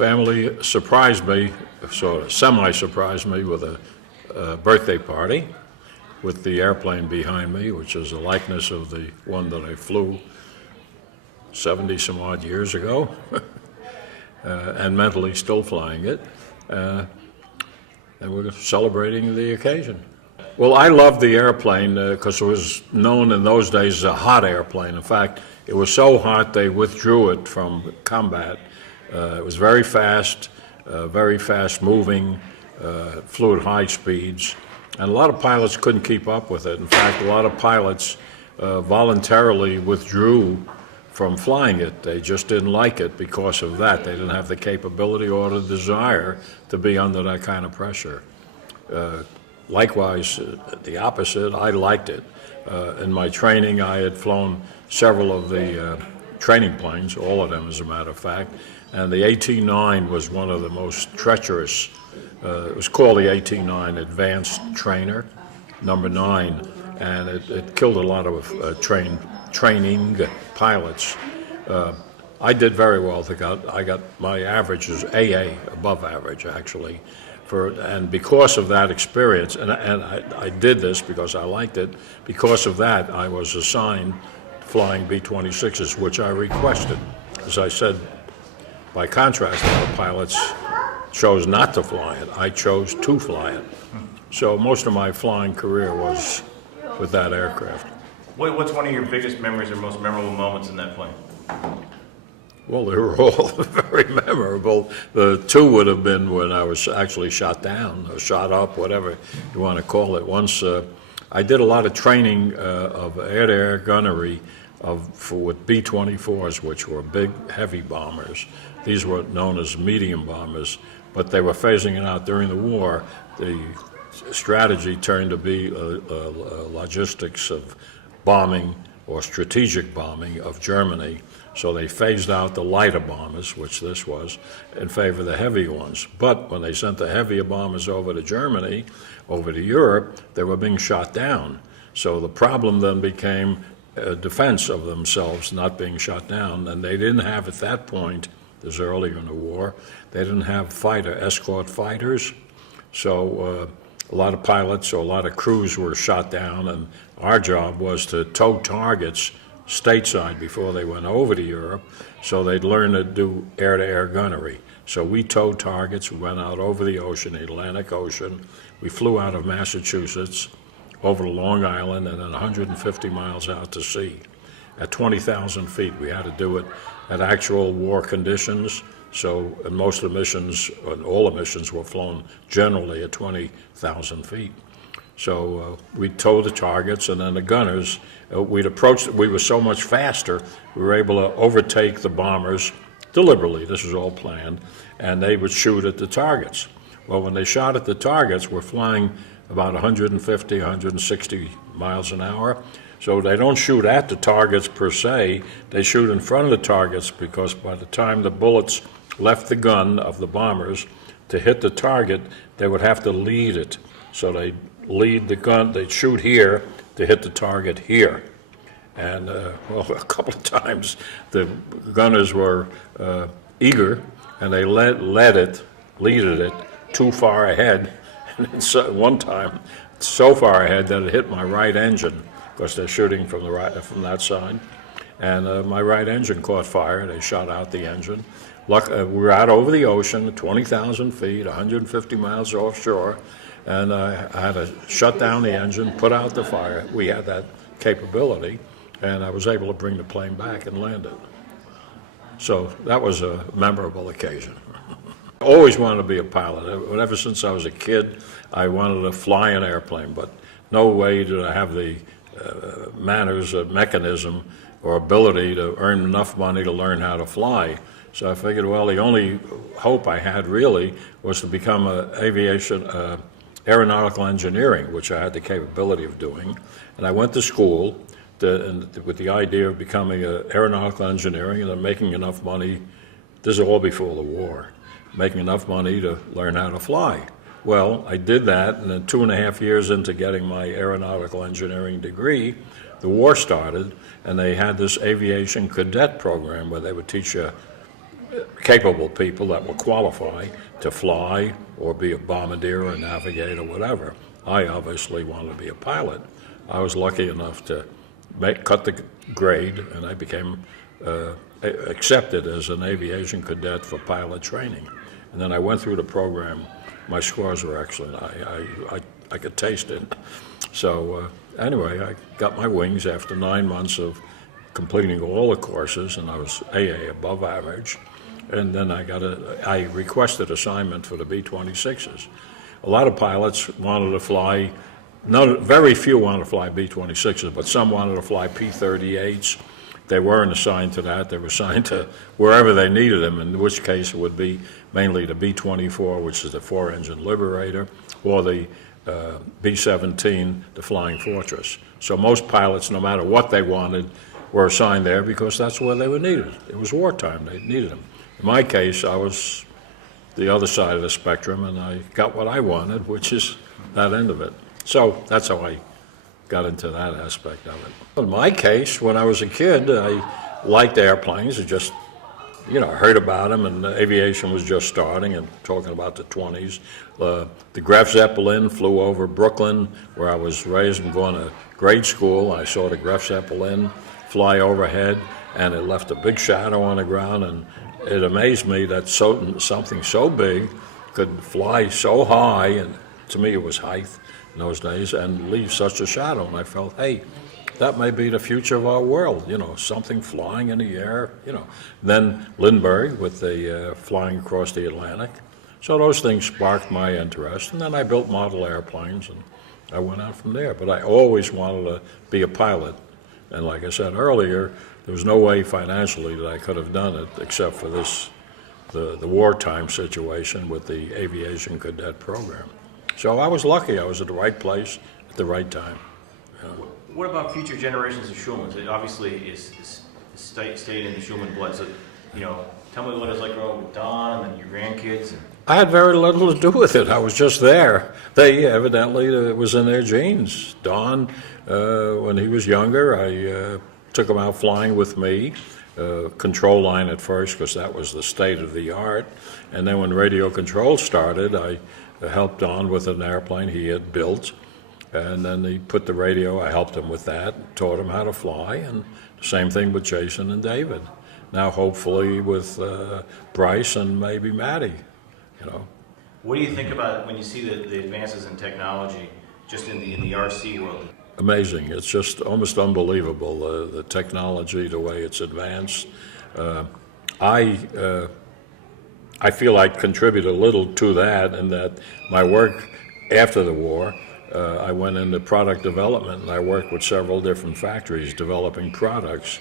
family surprised me, sort of semi-surprised me with a birthday party with the airplane behind me, which is a likeness of the one that I flew 70 some odd years ago, and mentally still flying it. And we're celebrating the occasion. Well, I loved the airplane because it was known in those days as a hot airplane. In fact, it was so hot they withdrew it from combat. It was very fast moving, flew at high speeds, and a lot of pilots couldn't keep up with it. In fact, a lot of pilots voluntarily withdrew from flying it. They just didn't like it because of that. They didn't have the capability or the desire to be under that kind of pressure. Likewise, the opposite, I liked it. In my training, I had flown several of the training planes, all of them as a matter of fact, and the 18-9 was one of the most treacherous. It was called the 18-9 Advanced Trainer, number 9, and it killed a lot of training pilots. I did very well. I got my average is AA, above average actually. And because of that experience, and I did this because I liked it, because of that I was assigned flying B-26s, which I requested. As I said, by contrast, a lot of pilots chose not to fly it. I chose to fly it. So most of my flying career was with that aircraft. What's one of your biggest memories or most memorable moments in that plane? Well, they were all very memorable. The two would have been when I was actually shot down, or shot up, whatever you want to call it. Once I did a lot of training of air-to-air gunnery with B-24s, which were big, heavy bombers. These were known as medium bombers, but they were phasing it out during the war. The strategy turned to be logistics of bombing or strategic bombing of Germany. So they phased out the lighter bombers, which this was, in favor of the heavier ones. But when they sent the heavier bombers over to Germany, over to Europe, they were being shot down. So the problem then became a defense of themselves not being shot down. And they didn't have, at that point, this is earlier in the war, they didn't have escort fighters. So a lot of pilots or a lot of crews were shot down, and our job was to tow targets stateside before they went over to Europe, so they'd learn to do air-to-air gunnery. So we towed targets, we went out over the ocean, the Atlantic Ocean. We flew out of Massachusetts over to Long Island and then 150 miles out to sea. At 20,000 feet, we had to do it at actual war conditions. So and most of the missions, and all the missions were flown generally at 20,000 feet. So we'd tow the targets, and then the gunners, we'd approach, we were so much faster, we were able to overtake the bombers deliberately, this was all planned, and they would shoot at the targets. Well, when they shot at the targets, we're flying about 150, 160 miles an hour, so they don't shoot at the targets per se, they shoot in front of the targets, because by the time the bullets left the gun of the bombers to hit the target, they would have to lead it. So they'd lead the gun, they'd shoot here to hit the target here. And well, a couple of times the gunners were eager, and they leaded it too far ahead. And so, one time, so far ahead that it hit my right engine, because they're shooting from from that side. And my right engine caught fire. They shot out the engine. We were out over the ocean, 20,000 feet, 150 miles offshore, and I had to shut down the engine, put out the fire. We had that capability, and I was able to bring the plane back and land it. So that was a memorable occasion. I always wanted to be a pilot. Ever since I was a kid, I wanted to fly an airplane, but no way did I have the manners, mechanism, or ability to earn enough money to learn how to fly. So I figured, well, the only hope I had really was to become aeronautical engineering, which I had the capability of doing. And I went to school with the idea of becoming an aeronautical engineering and then making enough money. This is all before the war, making enough money to learn how to fly. Well, I did that, and then 2.5 years into getting my aeronautical engineering degree, the war started, and they had this aviation cadet program where they would teach you capable people that will qualify to fly or be a bombardier or navigator, whatever. I obviously wanted to be a pilot. I was lucky enough to cut the grade, and I became accepted as an aviation cadet for pilot training. And then I went through the program. My scores were excellent. I could taste it. So anyway, I got my wings after 9 months of completing all the courses, and I was AA, above average. And then I requested assignment for the B-26s. A lot of pilots wanted to fly, very few wanted to fly B-26s, but some wanted to fly P-38s. They weren't assigned to that. They were assigned to wherever they needed them, in which case it would be mainly the B-24, which is the four-engine Liberator, or the B-17, the Flying Fortress. So most pilots, no matter what they wanted, were assigned there because that's where they were needed. It was wartime. They needed them. In my case, I was the other side of the spectrum, and I got what I wanted, which is that end of it. So that's how I got into that aspect of it. In my case, when I was a kid, I liked airplanes. I just, heard about them, and aviation was just starting, and talking about the 20s. The Graf Zeppelin flew over Brooklyn, where I was raised and going to grade school. I saw the Graf Zeppelin fly overhead, and it left a big shadow on the ground, and it amazed me that something so big could fly so high, and to me it was height in those days, and leave such a shadow. And I felt, hey, that may be the future of our world, something flying in the air, Then Lindbergh with the flying across the Atlantic. So those things sparked my interest, and then I built model airplanes, and I went out from there. But I always wanted to be a pilot. And like I said earlier, there was no way financially that I could have done it except for the wartime situation with the aviation cadet program. So I was lucky. I was at the right place at the right time. What about future generations of Shulmans? It obviously is stayed in the Shulman blood. So, tell me what it's like growing up with Don and your grandkids. I had very little to do with it. I was just there. They evidently, it was in their genes. Don, when he was younger, I took him out flying with me, control line at first, because that was the state of the art. And then when radio control started, I helped Don with an airplane he had built. And then he put the radio, I helped him with that, taught him how to fly, and the same thing with Jason and David. Now hopefully with Bryce and maybe Maddie. What do you think about when you see the advances in technology just in the RC world? Amazing. It's just almost unbelievable, the technology, the way it's advanced. I feel I contribute a little to that, in that my work after the war, I went into product development, and I worked with several different factories developing products.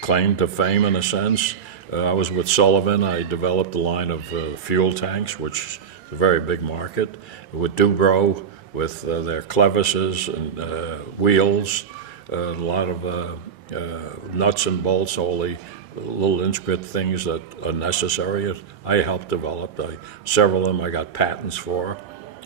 Claim to fame in a sense. I was with Sullivan. I developed a line of fuel tanks, which is a very big market. With Dubro, with their clevises and wheels, a lot of nuts and bolts, all the little intricate things that are necessary. I helped develop. Several of them I got patents for,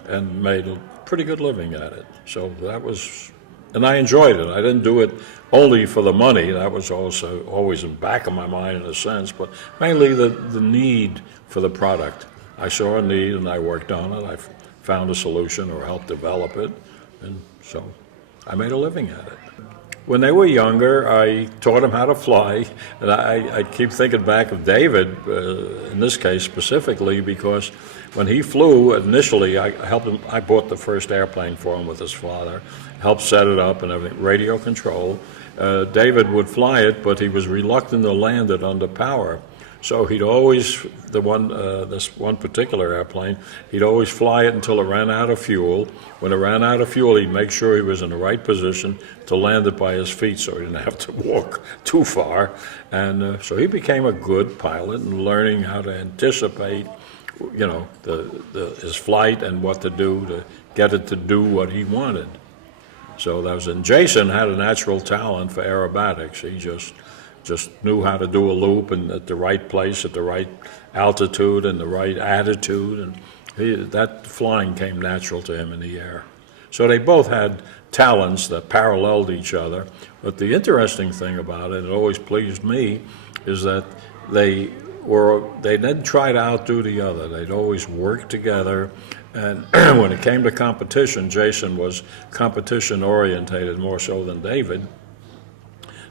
and made a pretty good living at it. So that was, and I enjoyed it. I didn't do it only for the money. That was also always in the back of my mind in a sense, but mainly the need for the product. I saw a need and I worked on it. I found a solution or helped develop it, and so I made a living at it. When they were younger, I taught them how to fly, and I keep thinking back of David, in this case specifically, because when he flew initially, I helped him. I bought the first airplane for him with his father, helped set it up and everything, radio control. David would fly it, but he was reluctant to land it under power. So he'd always, this one particular airplane, he'd always fly it until it ran out of fuel. When it ran out of fuel, he'd make sure he was in the right position to land it by his feet so he didn't have to walk too far. And so he became a good pilot and learning how to anticipate, his flight and what to do to get it to do what he wanted. So that was, and Jason had a natural talent for aerobatics. He just knew how to do a loop and at the right place, at the right altitude and the right attitude, and that flying came natural to him in the air. So they both had talents that paralleled each other. But the interesting thing about it, it always pleased me, is that they didn't try to outdo the other. They'd always work together. And when it came to competition, Jason was competition orientated more so than David.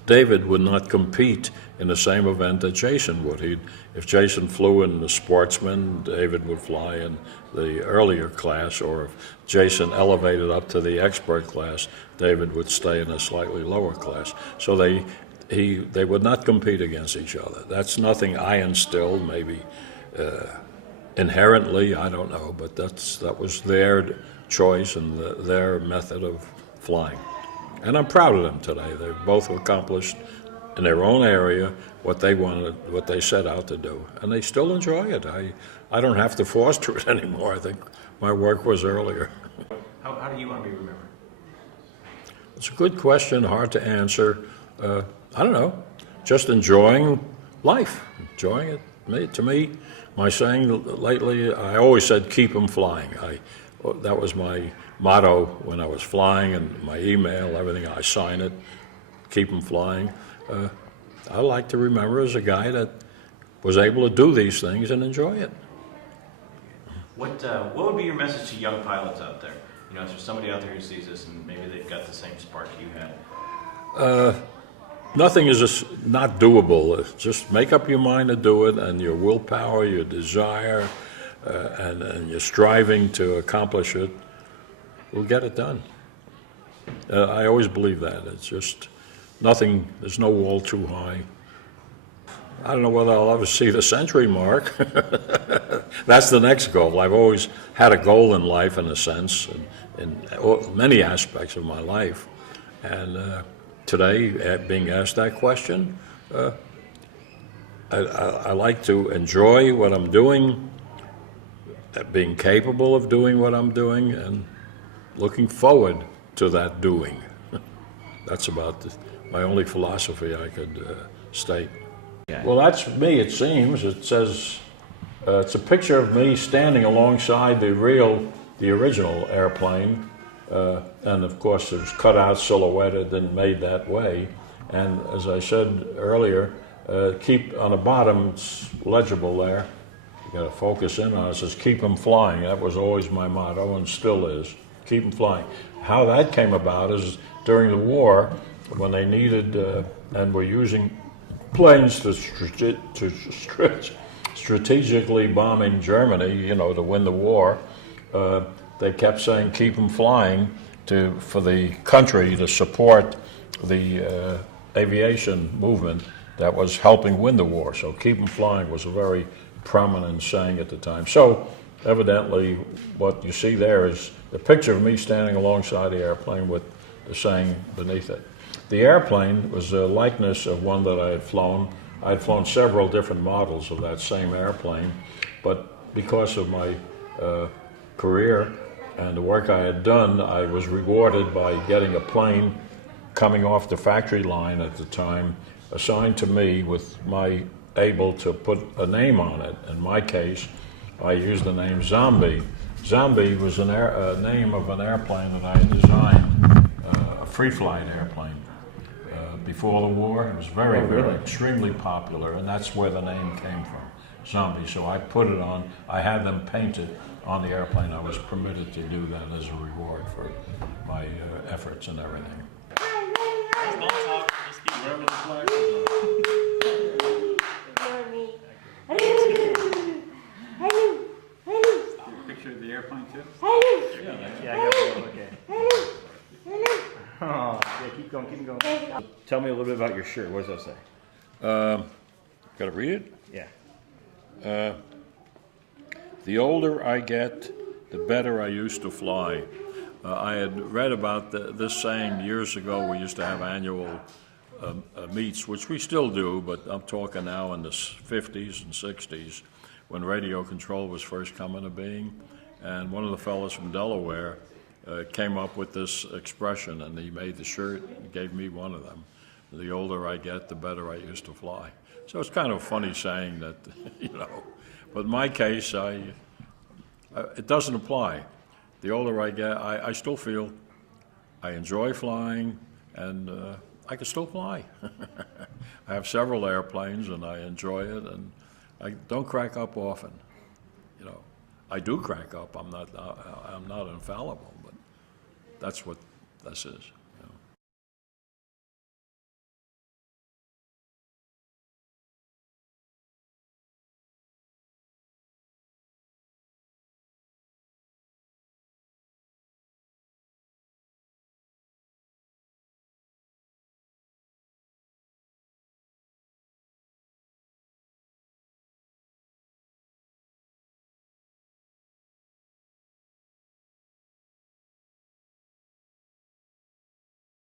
David would not compete in the same event that Jason would. If Jason flew in the sportsman, David would fly in the earlier class, or if Jason elevated up to the expert class, David would stay in a slightly lower class. So they would not compete against each other. That's nothing I instilled, maybe inherently, I don't know, but that was their choice and their method of flying. And I'm proud of them today. They both accomplished in their own area what they wanted, what they set out to do. And they still enjoy it. I don't have to foster it anymore. I think my work was earlier. How do you want to be remembered? It's a good question, hard to answer. I don't know, just enjoying life, enjoying it. To me, my saying lately, I always said, keep them flying. That was my motto when I was flying, and my email, everything, I sign it, keep them flying. I like to remember as a guy that was able to do these things and enjoy it. What would be your message to young pilots out there? You know, is there somebody out there who sees this and maybe they've got the same spark you had? Nothing is just not doable. Just make up your mind to do it, and your willpower, your desire, and your striving to accomplish it will get it done. I always believe that. It's just nothing, there's no wall too high. I don't know whether I'll ever see the century mark. That's the next goal. I've always had a goal in life, in a sense, in many aspects of my life. And today, being asked that question, I like to enjoy what I'm doing, being capable of doing what I'm doing, and looking forward to that doing. That's about my only philosophy I could state. Yeah. Well, that's me, it seems. It says, it's a picture of me standing alongside the original airplane. And of course, it was cut out, silhouetted, and made that way. And as I said earlier, keep on the bottom, it's legible there. You got to focus in on it. It says, keep them flying. That was always my motto, and still is. Keep them flying. How that came about is during the war, when they needed and were using planes to strategically bombing Germany, you know, to win the war, they kept saying, keep them flying for the country to support the aviation movement that was helping win the war. So keep them flying was a very prominent saying at the time. So evidently what you see there is the picture of me standing alongside the airplane with the saying beneath it. The airplane was a likeness of one that I had flown. I had flown several different models of that same airplane, but because of my career and the work I had done, I was rewarded by getting a plane coming off the factory line at the time, assigned to me with my able to put a name on it. In my case, I used the name Zombie. Zombie was a name of an airplane that I had designed, a free flight airplane. Before the war, it was very extremely popular, and that's where the name came from, Zombie. So I put it on, I had them painted on the airplane. I was permitted to do that as a reward for my efforts and everything. Don't talk, just keep wherever the flag is. Picture of the airplane too? Yeah, I got one. Okay. Oh, yeah, keep going, keep going. Tell me a little bit about your shirt. What does that say? Got to read it? Yeah. The older I get, the better I used to fly. I had read about this saying years ago. We used to have annual meets, which we still do, but I'm talking now in the 50s and 60s when radio control was first coming to being. And one of the fellows from Delaware came up with this expression, and he made the shirt and gave me one of them. The older I get, the better I used to fly. So it's kind of a funny saying that, you know, but in my case, it doesn't apply. The older I get, I still feel I enjoy flying, and I can still fly. I have several airplanes, and I enjoy it, and I don't crack up often, you know. I do crack up, I'm not infallible, but that's what this is.